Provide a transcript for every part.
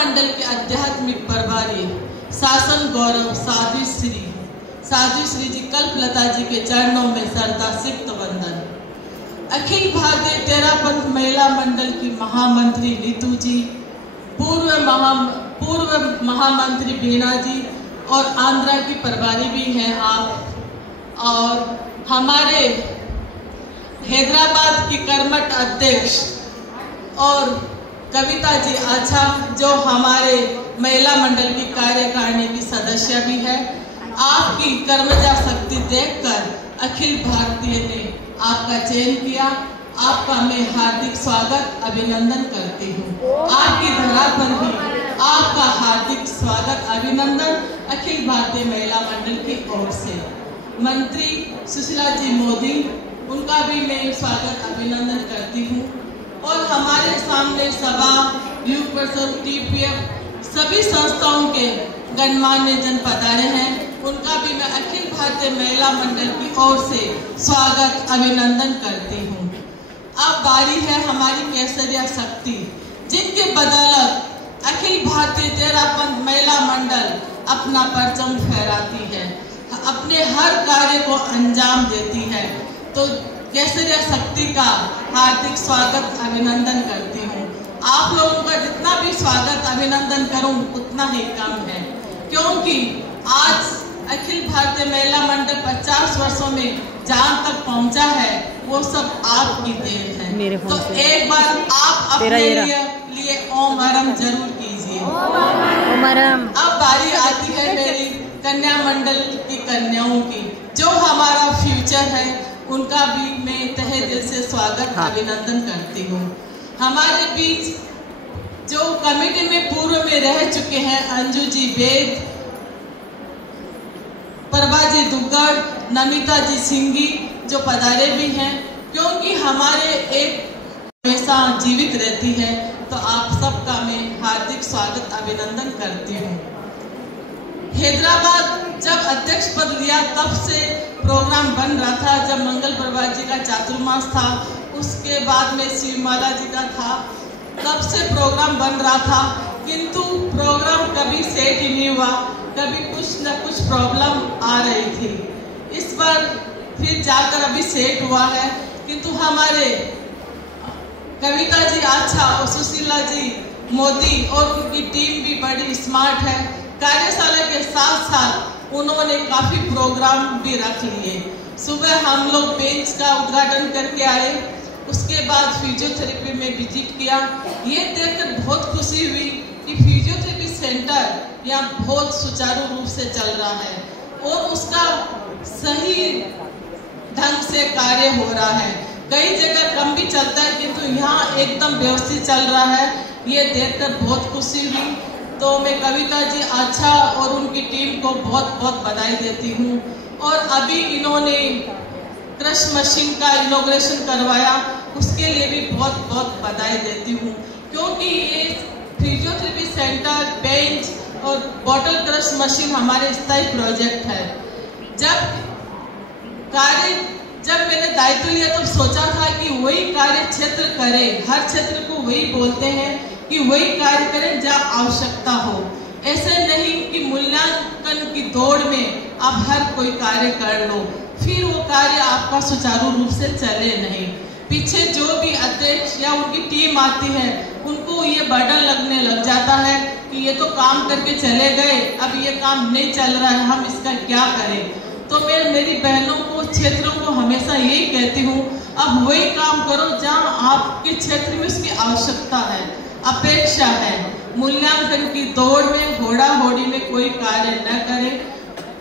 मंडल के आध्यात्मिक प्रभारी शासन गौरव साध्वी श्री जी कल्पलता जी के चरणों में श्रद्धा सिक्त वंदन। अखिल भारतीय तेरापंथ महिला मंडल की महामंत्री नीतू जी, पूर्व महामंत्री बीना जी और आंध्रा की प्रभारी भी हैं आप, और हमारे हैदराबाद की कर्मठ अध्यक्ष और कविता जी आछा जो हमारे महिला मंडल की कार्यकारिणी की सदस्य भी है। आपकी कर्मजा शक्ति देखकर अखिल भारतीय ने आपका चयन किया। आपका मैं हार्दिक स्वागत अभिनंदन करती हूँ। आपकी धरा पर भी आपका हार्दिक स्वागत अभिनंदन अखिल भारतीय महिला मंडल की ओर से। मंत्री सुशीला जी मोदी, उनका भी मैं स्वागत अभिनंदन करती हूँ। और हमारे सामने सभा, युग परिषद, TPF सभी संस्थाओं के गणमान्य जन पधारे हैं, उनका भी मैं अखिल भारतीय महिला मंडल की ओर से स्वागत अभिनंदन करती हूँ। अब बारी है हमारी केसरिया शक्ति, जिनके बदौलत अखिल भारतीय तेरापंथ महिला मंडल अपना परचम फहराती है, अपने हर कार्य को अंजाम देती है। तो केसरिया शक्ति का हार्दिक स्वागत अभिनंदन करती हूँ। आप लोगों का जितना भी स्वागत अभिनंदन करूँ उतना ही कम है, क्योंकि आज अखिल भारतीय महिला मंडल 50 वर्षों में जहाँ तक पहुँचा है वो सब आपकी देन है। तो एक बार आप अपने लिए ओम हरम जरूर कीजिए। अब बारी आती है मेरी कन्या मंडल की कन्याओं की, जो हमारा फ्यूचर है, उनका भी मैं तहे दिल से स्वागत अभिनंदन करती हूँ। हमारे बीच जो कमेटी में पूर्व में रह चुके हैं अंजू जी वेद, प्रभा जी दुग्गड़, नमिता जी सिंगी जो पधारे भी हैं, क्योंकि हमारे एक हमेशा जीवित रहती है। तो आप सबका मैं हार्दिक स्वागत अभिनंदन करती हूँ। हैदराबाद जब अध्यक्ष पद लिया तब से प्रोग्राम बन रहा था। जब मंगल प्रभा जी का चातुर्मास था, उसके बाद में शिवमाला जी का था, तब से प्रोग्राम बन रहा था, किंतु प्रोग्राम कभी सेट ही नहीं हुआ, कभी कुछ न कुछ प्रॉब्लम आ रही थी। इस बार फिर जाकर अभी सेट हुआ है, किंतु हमारे कविता जी आछा और सुशीला जी मोदी और उनकी टीम भी बड़ी स्मार्ट है। कार्यशाला के साथ साथ उन्होंने काफी प्रोग्राम भी रख लिए। सुबह हम लोग बेंच का उद्घाटन करके आए, उसके बाद फिजियोथेरेपी में विजिट किया। ये देखकर बहुत खुशी हुई कि फिजियोथेरेपी सेंटर यहाँ बहुत सुचारू रूप से चल रहा है और उसका सही ढंग से कार्य हो रहा है। कई जगह कम भी चलता है, किंतु यहाँ एकदम व्यवस्थित चल रहा है। ये देखकर बहुत खुशी हुई। तो मैं कविता जी आछा और उनकी टीम को बहुत बहुत बधाई देती हूँ। और अभी इन्होंने क्रश मशीन का इनॉग्रेशन करवाया, उसके लिए भी बहुत बहुत बधाई देती हूँ, क्योंकि ये फिजियोथेरेपी सेंटर, बेंच और बॉटल क्रश मशीन हमारे स्थायी प्रोजेक्ट है। जब मैंने दायित्व लिया तो सोचा था कि वही कार्य क्षेत्र करें, हर क्षेत्र को वही बोलते हैं कि वही कार्य करें जहाँ आवश्यकता हो। ऐसे नहीं कि मूल्यांकन की दौड़ में आप हर कोई कार्य कर लो, फिर वो कार्य आपका सुचारू रूप से चले नहीं। पीछे जो भी अध्यक्ष या उनकी टीम आती है, उनको ये बर्डन लगने लग जाता है कि ये तो काम करके चले गए, अब ये काम नहीं चल रहा है, हम इसका क्या करें। तो मैं मेरी बहनों को, क्षेत्रों को हमेशा यही कहती हूँ, अब वही काम करो जहाँ आपके क्षेत्र में उसकी आवश्यकता है, अपेक्षा है। मूल्यांकन की दौड़ में, होड़ा होड़ी में कोई कार्य न करे।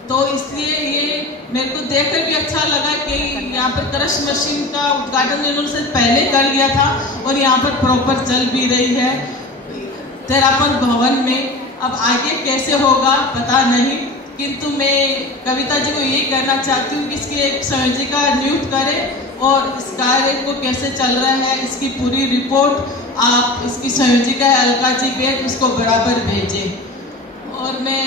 तो इसलिए ये मेरे को देखकर भी अच्छा लगा कि यहाँ पर क्रश मशीन का उद्घाटन इन्होंने पहले कर लिया था और यहाँ पर प्रॉपर चल भी रही है तेरापंथ भवन में। अब आगे कैसे होगा पता नहीं, किंतु मैं कविता जी को यही कहना चाहती हूँ कि इसकी एक संयोजिका नियुक्त करें और इस कार्य को कैसे चल रहा है इसकी पूरी रिपोर्ट आप, इसकी संयोजिका है अलका जी बेट, उसको बराबर भेजें। और मैं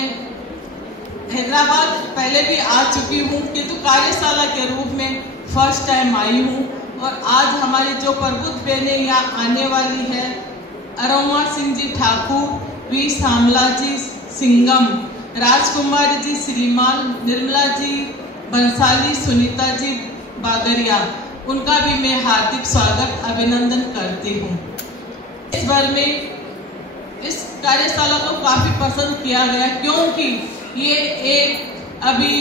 हैदराबाद पहले भी आ चुकी हूँ, किंतु कार्यशाला के रूप में फर्स्ट टाइम आई हूँ। और आज हमारी जो प्रबुद्ध बहनें यहाँ आने वाली है, अरोमा सिंह जी ठाकुर, वी श्यामला जी सिंगम, राजकुमारी जी श्रीमान, निर्मला जी बंसाली, सुनीता जी बागरिया, उनका भी मैं हार्दिक स्वागत अभिनंदन करती हूँ। इस बार में इस कार्यशाला को काफी पसंद किया गया क्योंकि ये एक अभी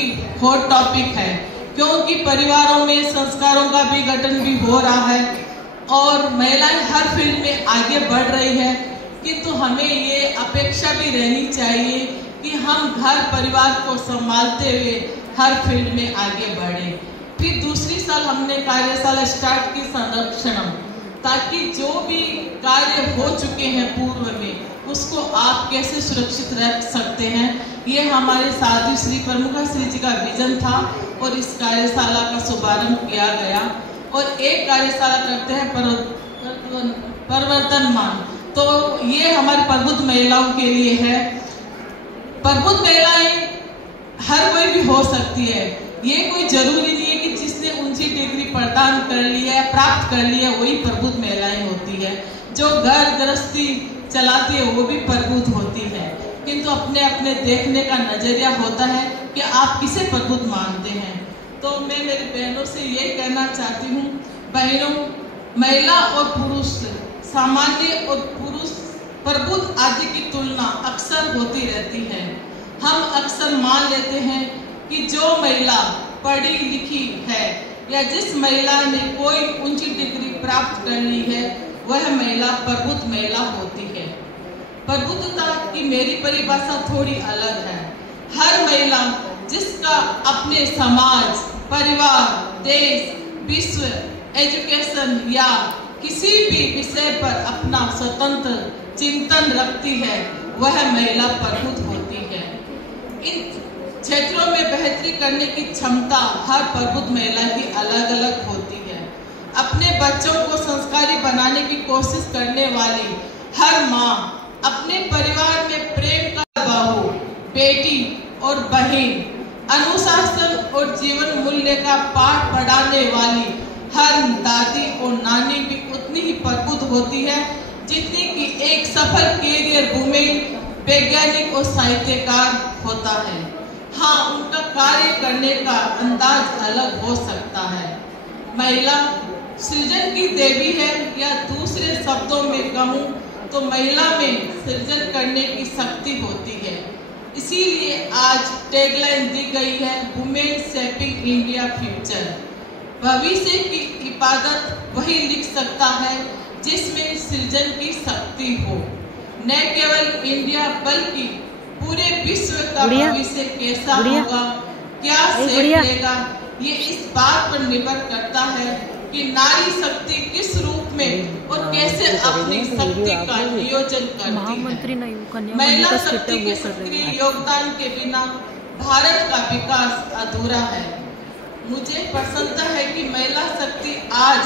हॉट टॉपिक है, क्योंकि परिवारों में संस्कारों का विघटन भी हो रहा है और महिलाएं हर फील्ड में आगे बढ़ रही है, किंतु हमें ये अपेक्षा भी रहनी चाहिए कि हम घर परिवार को संभालते हुए हर फील्ड में आगे बढ़े। फिर दूसरी साल हमने कार्यशाला स्टार्ट की संरक्षणम, ताकि जो भी कार्य हो चुके हैं पूर्व में उसको आप कैसे सुरक्षित रख सकते हैं, ये हमारे साथी श्री प्रमुखा श्री जी का विजन था और इस कार्यशाला का शुभारंभ किया गया। और एक कार्यशाला करते हैं परिवर्तनमान, तो ये हमारी प्रबुद्ध महिलाओं के लिए है। प्रबुद्ध महिलाएं हर कोई भी हो सकती है, ये कोई जरूरी नहीं है कि जिसने ऊंची डिग्री प्रदान कर ली है, प्राप्त कर ली है, वही प्रबुद्ध महिलाएं होती है। जो घर गृहस्थी चलाती है वो भी प्रबुद्ध होती है, किंतु अपने अपने देखने का नजरिया होता है कि आप किसे प्रबुद्ध मानते हैं। तो मैं मेरी बहनों से ये कहना चाहती हूँ, बहनों, महिला और पुरुष, सामान्य और पुरुष प्रबुद्ध आदि की तुलना अक्सर होती रहती है। हम अक्सर मान लेते हैं कि जो महिला पढ़ी लिखी है या जिस महिला ने कोई ऊंची डिग्री प्राप्त कर ली है वह महिला प्रबुद्ध महिला होती है। प्रबुद्धता की मेरी परिभाषा थोड़ी अलग है। हर महिला जिसका अपने समाज, परिवार, देश, विश्व, एजुकेशन या किसी भी विषय पर अपना स्वतंत्र चिंतन रखती है वह महिला प्रबुद्ध होती है। इन क्षेत्रों में बेहतरी करने की क्षमता हर प्रबुद्ध महिला की अलग अलग होती है। अपने बच्चों को संस्कारी बनाने की कोशिश करने वाली हर माँ, अपने परिवार में प्रेम का बहू, बेटी और बहन, अनुशासन और जीवन मूल्य का पाठ पढ़ाने वाली हर दादी और नानी भी उतनी ही प्रबुद्ध होती है जितनी कि एक सफल कैरियर वुमेन, वैज्ञानिक और साहित्यकार होता है। हाँ, उनका कार्य करने का अंदाज अलग हो सकता है। महिला सृजन की देवी है, या दूसरे शब्दों में कहूँ तो महिला में सृजन करने की शक्ति होती है। इसीलिए आज टैगलाइन दी गई है, वुमेन शेपिंग इंडिया फ्यूचर। भविष्य की इबादत वही लिख सकता है जिसमें सृजन की शक्ति हो। न केवल इंडिया बल्कि पूरे विश्व का भविष्य कैसा होगा, क्या सेप लेगा, ये इस बात पर निर्भर करता है कि नारी शक्ति किस रूप में और कैसे अपनी शक्ति का नियोजन करती है। महिला शक्ति के सक्रिय योगदान के बिना भारत का विकास अधूरा है। मुझे प्रसन्नता है कि महिला शक्ति आज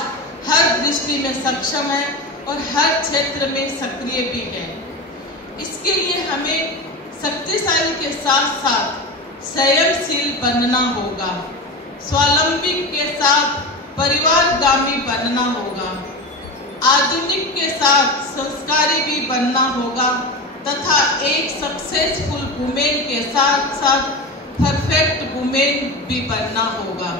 हर दृष्टि में सक्षम है और हर क्षेत्र में सक्रिय भी है। इसके लिए हमें शक्तिशाली के साथ साथ संयमशील बनना होगा, स्वावलंबी के साथ परिवारगामी बनना होगा, आधुनिक के साथ संस्कारी भी बनना होगा तथा एक सक्सेसफुल वुमेन के साथ साथ परफेक्ट वुमेन भी बनना होगा।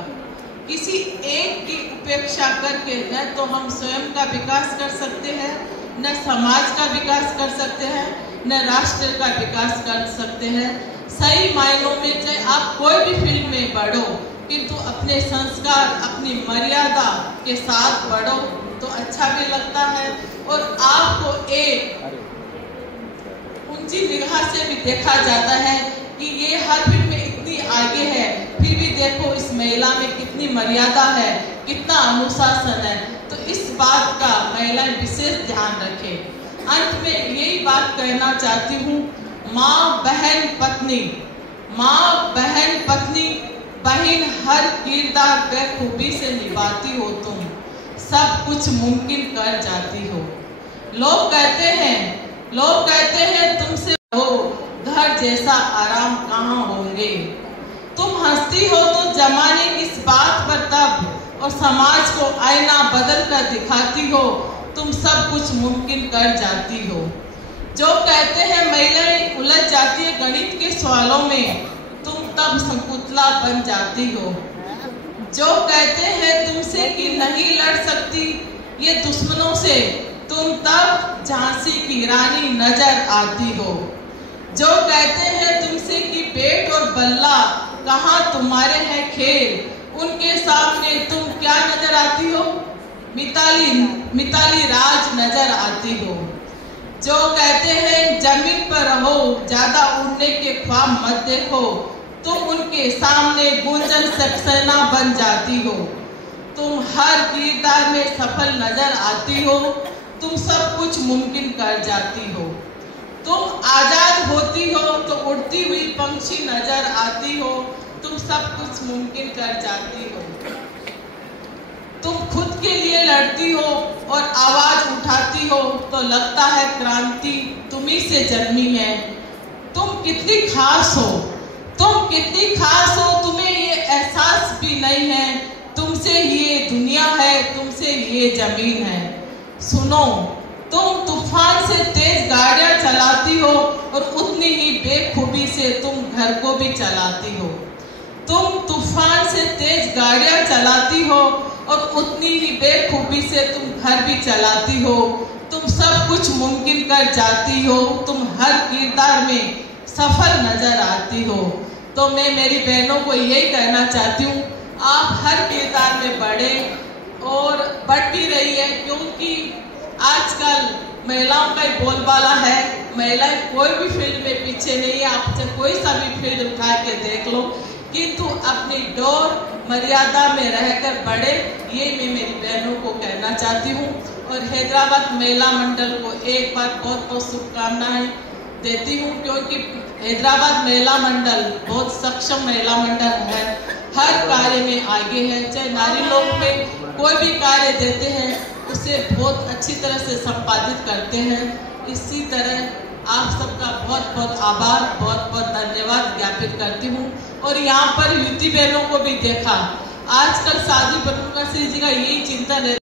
किसी एक की उपेक्षा करके न तो हम स्वयं का विकास कर सकते हैं, न समाज का विकास कर सकते हैं, न राष्ट्र का विकास कर सकते हैं। सही मायनों में चाहे आप कोई भी फील्ड में बढ़ो, किंतु अपने संस्कार, अपनी मर्यादा के साथ बढ़ो तो अच्छा भी लगता है और आपको एक ऊंची निगाह से भी देखा जाता है कि ये हर फील्ड में इतनी आगे है, फिर भी देखो इस महिला में कितनी मर्यादा है, कितना अनुशासन है। तो इस बात का महिलाएं विशेष ध्यान रखें। अंत में यही बात कहना चाहती हूँ, माँ बहन पत्नी, माँ बहन पत्नी बहन हर किरदार बखूबी से निभाती हो, तुम सब कुछ मुमकिन कर जाती हो। लोग कहते हैं तुमसे हो घर जैसा आराम कहाँ होंगे। तुम हंसती हो तो जमाने किस बात पर तब, और समाज को आईना बदल कर दिखाती हो तुम सब कुछ मुमकिन कर जाती हो। जो कहते हैं महिलाएं उलझ जाती है गणित के सवालों में, तुम तब शकुंतला बन जाती हो। जो कहते हैं तुमसे कि नहीं लड़ सकती ये दुश्मनों से, तुम तब झांसी की रानी नजर आती हो। जो कहते हैं तुमसे कि पेट और बल्ला कहाँ तुम्हारे हैं खेल, उनके सामने तुम क्या नजर आती हो? मिताली राज नजर आती हो। जो कहते हैं जमीन पर रहो, ज्यादा उड़ने के ख्वाब मत देखो, तुम उनके सामने गुंजन सक्सेना बन जाती हो। तुम हर किरदार में सफल नजर आती हो, तुम सब कुछ मुमकिन कर जाती हो। तुम आजाद होती हो तो उड़ती हुई पंछी नजर आती हो, तुम सब कुछ मुमकिन कर जाती हो। तुम खुद के लिए लड़ती हो और आवाज उठाती हो तो लगता है क्रांति तुम्ही से जन्मी है। तुम कितनी खास हो, तुम कितनी खास हो, तुम्हें ये एहसास भी नहीं है। तुमसे ये दुनिया है, तुमसे ये जमीन है। सुनो, तुम तूफान से तेज गाड़ियां चलाती हो और उतनी ही बेखूबी से तुम घर को भी चलाती हो। तुम तूफान से तेज गाड़ियां चलाती हो और उतनी ही बेखूबी से तुम घर भी चलाती हो। तुम सब कुछ मुमकिन कर जाती हो, तुम हर किरदार में सफल नजर आती हो। तो मैं मेरी बहनों को यही कहना चाहती हूँ, आप हर किरदार में बढ़े और बढ़ भी रही है, क्योंकि आजकल महिलाओं का ही बोलबाला है। महिलाएं कोई भी फील्ड में पीछे नहीं है, आप कोई सा भी फील्ड उठा के देख लो, किंतु अपनी डोर मर्यादा में रहकर बढ़े, ये मैं मेरी बहनों को कहना चाहती हूँ। और हैदराबाद महिला मंडल को एक बार बहुत बहुत शुभकामनाएं देती हूँ, क्योंकि हैदराबाद महिला मंडल बहुत सक्षम महिला मंडल है, हर कार्य में आगे है। चाहे नारी लोग में कोई भी कार्य देते हैं उसे बहुत अच्छी तरह से संपादित करते हैं। इसी तरह आप सबका बहुत बहुत आभार, बहुत बहुत धन्यवाद ज्ञापित करती हूँ। और यहाँ पर युवती बहनों को भी देखा, आजकल शादी पर उनका जी का यही चिंतन है।